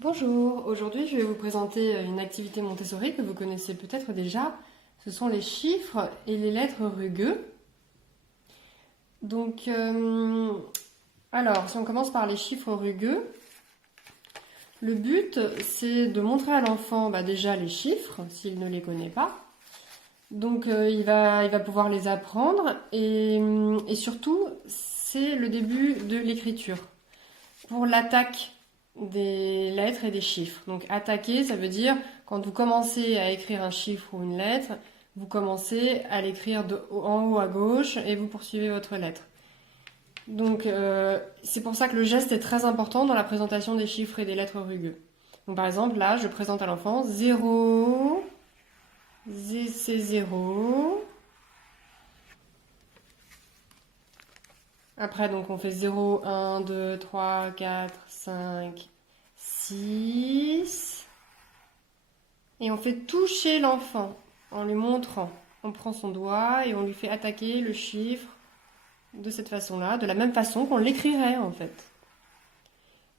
Bonjour, aujourd'hui je vais vous présenter une activité Montessori que vous connaissez peut-être déjà. Ce sont les chiffres et les lettres rugueux. Donc, alors, si on commence par les chiffres rugueux, le but c'est de montrer à l'enfant déjà les chiffres s'il ne les connaît pas. Donc il va pouvoir les apprendre et surtout c'est le début de l'écriture. Pour l'attaque des lettres et des chiffres. Donc attaquer, ça veut dire quand vous commencez à écrire un chiffre ou une lettre, vous commencez à l'écrire en haut à gauche et vous poursuivez votre lettre. Donc c'est pour ça que le geste est très important dans la présentation des chiffres et des lettres rugueux. Donc par exemple là, je présente à l'enfant 0, c'est 0. Après, donc, on fait 0, 1, 2, 3, 4, 5, 6. Et on fait toucher l'enfant en lui montrant. On prend son doigt et on lui fait attaquer le chiffre de cette façon-là, de la même façon qu'on l'écrirait en fait.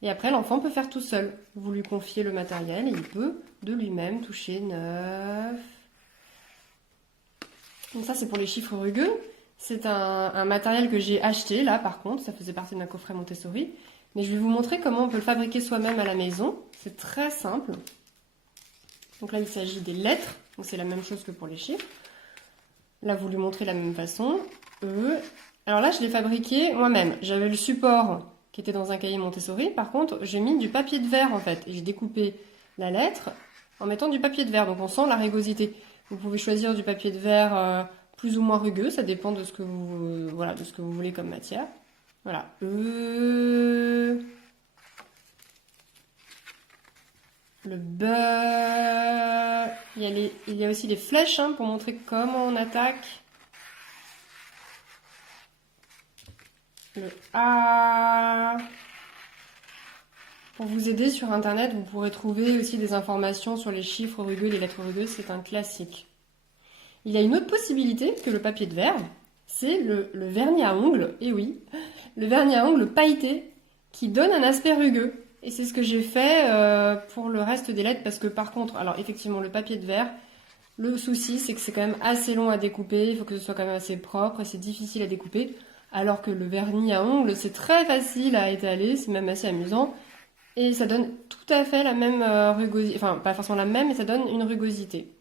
Et après, l'enfant peut faire tout seul. Vous lui confiez le matériel et il peut de lui-même toucher 9. Donc ça, c'est pour les chiffres rugueux. C'est un matériel que j'ai acheté, là, par contre, ça faisait partie de ma coffret Montessori. Mais je vais vous montrer comment on peut le fabriquer soi-même à la maison. C'est très simple. Donc là, il s'agit des lettres. Donc c'est la même chose que pour les chiffres. Là, vous lui montrez la même façon. E. Alors là, je l'ai fabriqué moi-même. J'avais le support qui était dans un cahier Montessori. Par contre, j'ai mis du papier de verre, en fait. Et j'ai découpé la lettre en mettant du papier de verre. Donc on sent la rugosité. Vous pouvez choisir du papier de verre plus ou moins rugueux, ça dépend de ce que vous voulez comme matière. Voilà. Le beurre. Il y a aussi les flèches pour montrer comment on attaque. Le A. Pour vous aider sur internet, vous pourrez trouver aussi des informations sur les chiffres rugueux et les lettres rugueuses, c'est un classique. Il y a une autre possibilité que le papier de verre, c'est le vernis à ongles, et oui, le vernis à ongles pailleté qui donne un aspect rugueux. Et c'est ce que j'ai fait pour le reste des lettres, parce que par contre, alors effectivement, le papier de verre, le souci c'est que c'est quand même assez long à découper, il faut que ce soit quand même assez propre, et c'est difficile à découper, alors que le vernis à ongles, c'est très facile à étaler, c'est même assez amusant, et ça donne tout à fait la même rugosité, enfin pas forcément la même, mais ça donne une rugosité.